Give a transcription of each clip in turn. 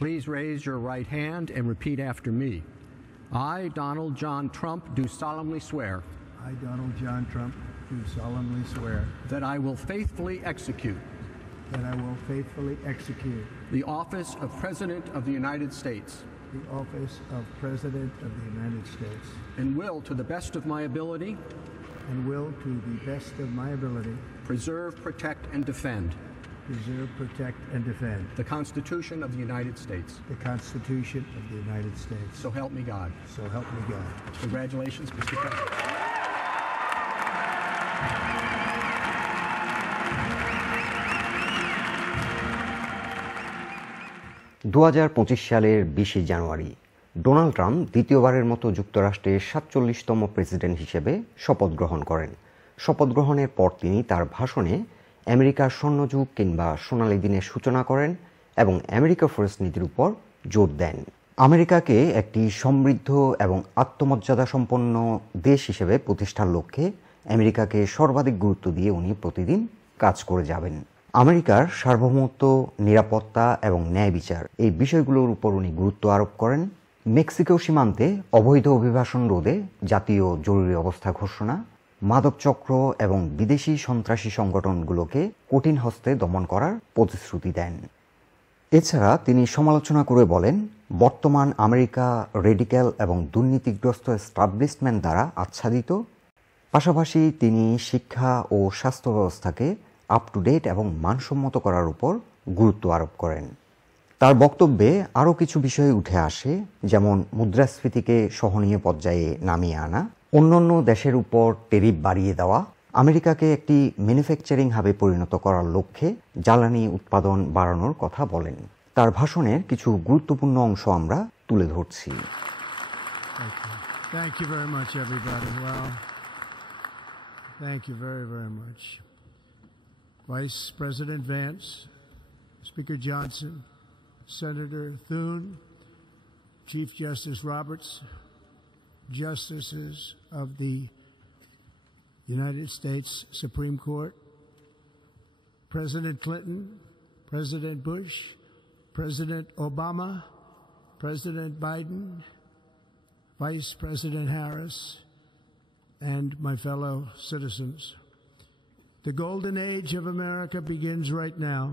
Please raise your right hand and repeat after me. I, Donald John Trump, do solemnly swear. I, Donald John Trump, do solemnly swear. That I will faithfully execute. That I will faithfully execute. The office of President of the United States. The office of President of the United States. And will, to the best of my ability. And will, to the best of my ability. Preserve, protect, and defend. Preserve, protect, and defend. The Constitution of the United States. The Constitution of the United States. So help me God. So help me God. Congratulations, Mr. President. 2025 সালের 20 জানুয়ারি Donald Trump দ্বিতীয়বারের মতো যুক্তরাষ্ট্রের 47তম president হিসেবে শপথ গ্রহণ করেন। শপথ গ্রহণের পর তিনি তার ভাষণে আমেরিকার স্বর্ণযুগ কিংবা সোনালী দিনের সূচনা করেন এবং আমেরিকা ফার্স্ট নীতির উপর জোর দেন। আমেরিকাকে একটি সমৃদ্ধ এবং আত্মমর্যাদা সম্পন্ন দেশ হিসেবে প্রতিষ্ঠার লক্ষ্যে আমেরিকাকে সর্বাধিক গুরুত্ব দিয়ে উনি প্রতিদিন কাজ করে যাবেন। আমেরিকার সার্বভৌমত্ব, নিরাপত্তা এবং ন্যায় বিচার এই বিষয়গুলোর উপর উনি গুরুত্ব আরোপ করেন। মেক্সিকো সীমান্তে অবৈধ অভিবাসন রোধে জাতীয় জরুরি অবস্থা ঘোষণা, মাদক চক্র এবং বিদেশি সন্ত্রাসী সংগঠনগুলোকে কঠিন হস্তে দমন করার প্রতিশ্রুতি দেন। এছাড়া তিনি সমালোচনা করে বলেন, বর্তমান আমেরিকা রেডিক্যাল এবং দুর্নীতিগ্রস্ত এস্টাবলিশমেন্ট দ্বারা আচ্ছাদিত। পাশাপাশি তিনি শিক্ষা ও স্বাস্থ্য ব্যবস্থাকে আপ টু ডেট এবং মানসম্মত করার উপর গুরুত্ব আরোপ করেন। তার বক্তব্যে আরও কিছু বিষয় উঠে আসে, যেমন মুদ্রাস্ফীতিকে সহনীয় পর্যায়ে নামিয়ে আনা, অন্যান্য দেশের উপর ট্যারিফ বাড়িয়ে দেওয়া, আমেরিকাকে একটি ম্যানুফ্যাকচারিং হাবে পরিণত করার লক্ষ্যে জ্বালানি উৎপাদন বাড়ানোর কথা বলেন। তার ভাষণের কিছু গুরুত্বপূর্ণ অংশ আমরা তুলে ধরছি। Thank you very much, everybody. Well, thank you very, very much. Vice President Vance, Speaker Johnson, Senator Thune, Chief Justice Roberts, Justices of the United States Supreme Court, President Clinton, President Bush, President Obama, President Biden, Vice President Harris, and my fellow citizens. The golden age of America begins right now.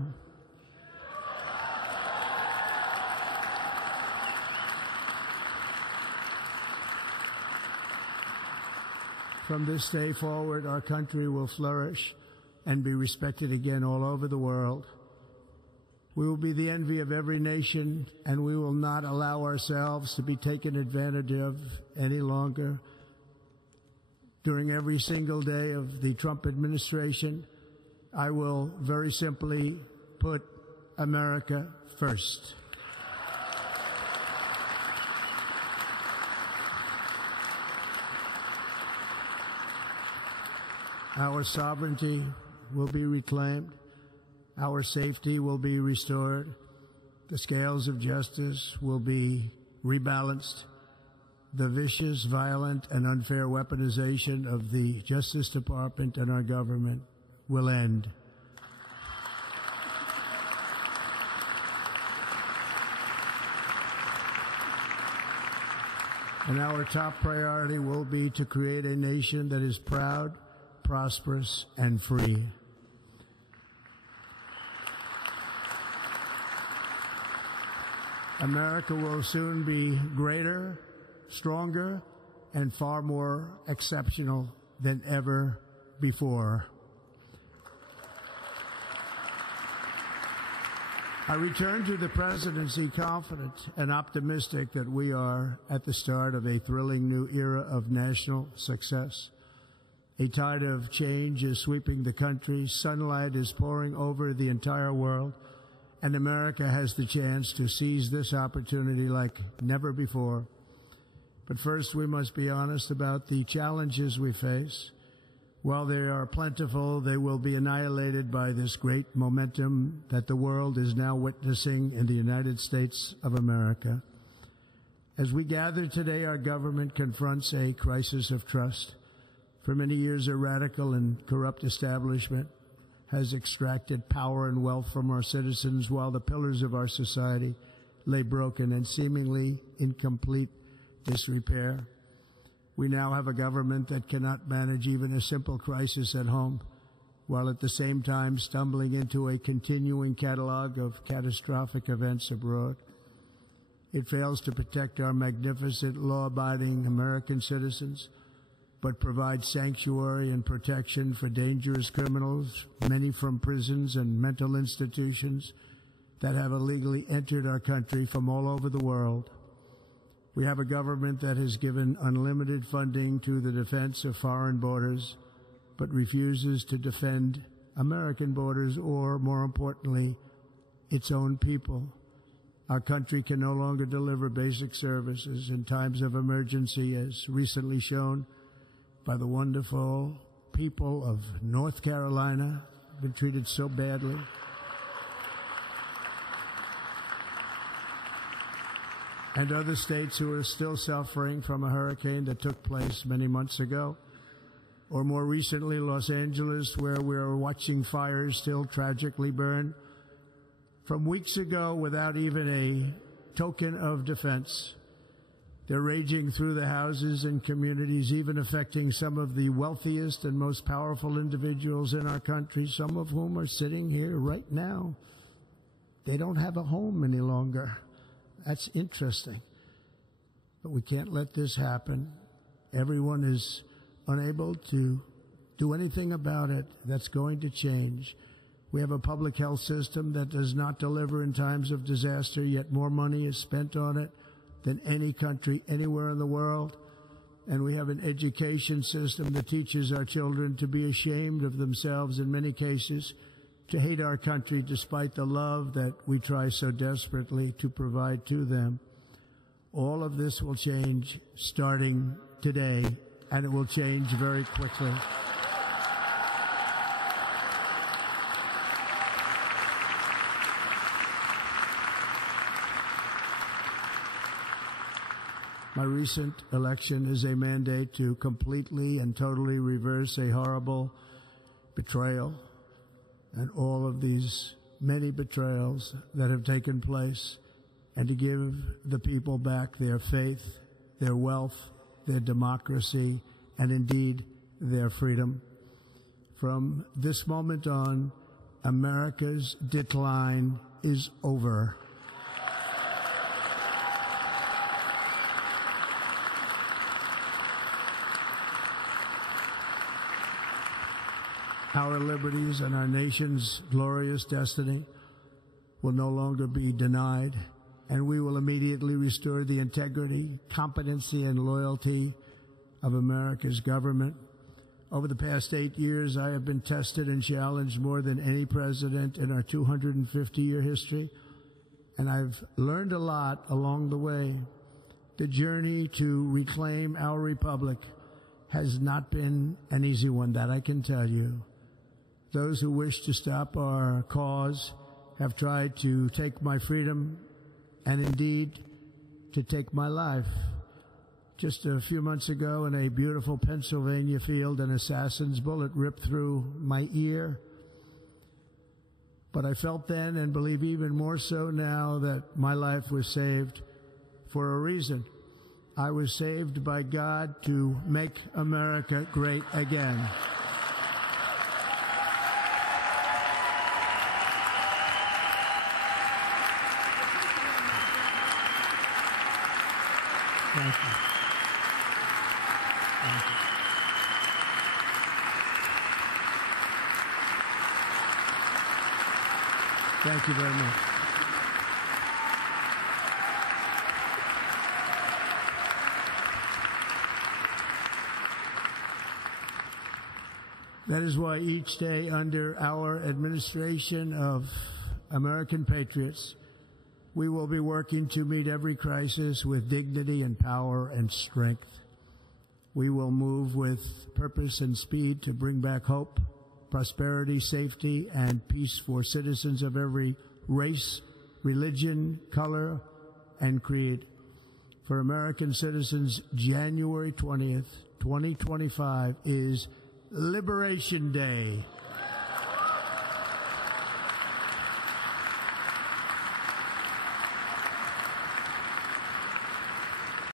From this day forward, our country will flourish and be respected again all over the world. We will be the envy of every nation, and we will not allow ourselves to be taken advantage of any longer. During every single day of the Trump administration, I will very simply put America first. Our sovereignty will be reclaimed. Our safety will be restored. The scales of justice will be rebalanced. The vicious, violent, and unfair weaponization of the Justice Department and our government will end. And our top priority will be to create a nation that is proud, prosperous, and free. America will soon be greater, stronger, and far more exceptional than ever before. I return to the presidency confident and optimistic that we are at the start of a thrilling new era of national success. A tide of change is sweeping the country, sunlight is pouring over the entire world, and America has the chance to seize this opportunity like never before. But first, we must be honest about the challenges we face. While they are plentiful, they will be annihilated by this great momentum that the world is now witnessing in the United States of America. As we gather today, our government confronts a crisis of trust. For many years, a radical and corrupt establishment has extracted power and wealth from our citizens while the pillars of our society lay broken and seemingly in complete disrepair. We now have a government that cannot manage even a simple crisis at home, while at the same time stumbling into a continuing catalog of catastrophic events abroad. It fails to protect our magnificent, law-abiding American citizens, but provides sanctuary and protection for dangerous criminals, many from prisons and mental institutions that have illegally entered our country from all over the world. We have a government that has given unlimited funding to the defense of foreign borders, but refuses to defend American borders or, more importantly, its own people. Our country can no longer deliver basic services in times of emergency, as recently shown by the wonderful people of North Carolina, been treated so badly. And other states who are still suffering from a hurricane that took place many months ago. Or more recently, Los Angeles, where we're watching fires still tragically burn from weeks ago without even a token of defense. They're raging through the houses and communities, even affecting some of the wealthiest and most powerful individuals in our country, some of whom are sitting here right now. They don't have a home any longer. That's interesting. But we can't let this happen. Everyone is unable to do anything about it. That's going to change. We have a public health system that does not deliver in times of disaster, yet more money is spent on it than any country anywhere in the world. And we have an education system that teaches our children to be ashamed of themselves in many cases, to hate our country despite the love that we try so desperately to provide to them. All of this will change starting today, and it will change very quickly. My recent election is a mandate to completely and totally reverse a horrible betrayal and all of these many betrayals that have taken place, and to give the people back their faith, their wealth, their democracy, and indeed their freedom. From this moment on, America's decline is over. Our liberties and our nation's glorious destiny will no longer be denied, and we will immediately restore the integrity, competency, and loyalty of America's government. Over the past 8 years, I have been tested and challenged more than any president in our 250-year history, and I've learned a lot along the way. The journey to reclaim our republic has not been an easy one, that I can tell you. Those who wish to stop our cause have tried to take my freedom and indeed to take my life. Just a few months ago in a beautiful Pennsylvania field, an assassin's bullet ripped through my ear. But I felt then, and believe even more so now, that my life was saved for a reason. I was saved by God to make America great again. Thank you. Thank you. Thank you very much. That is why each day under our administration of American patriots, we will be working to meet every crisis with dignity and power and strength. We will move with purpose and speed to bring back hope, prosperity, safety, and peace for citizens of every race, religion, color, and creed. For American citizens, January 20th, 2025 is Liberation Day.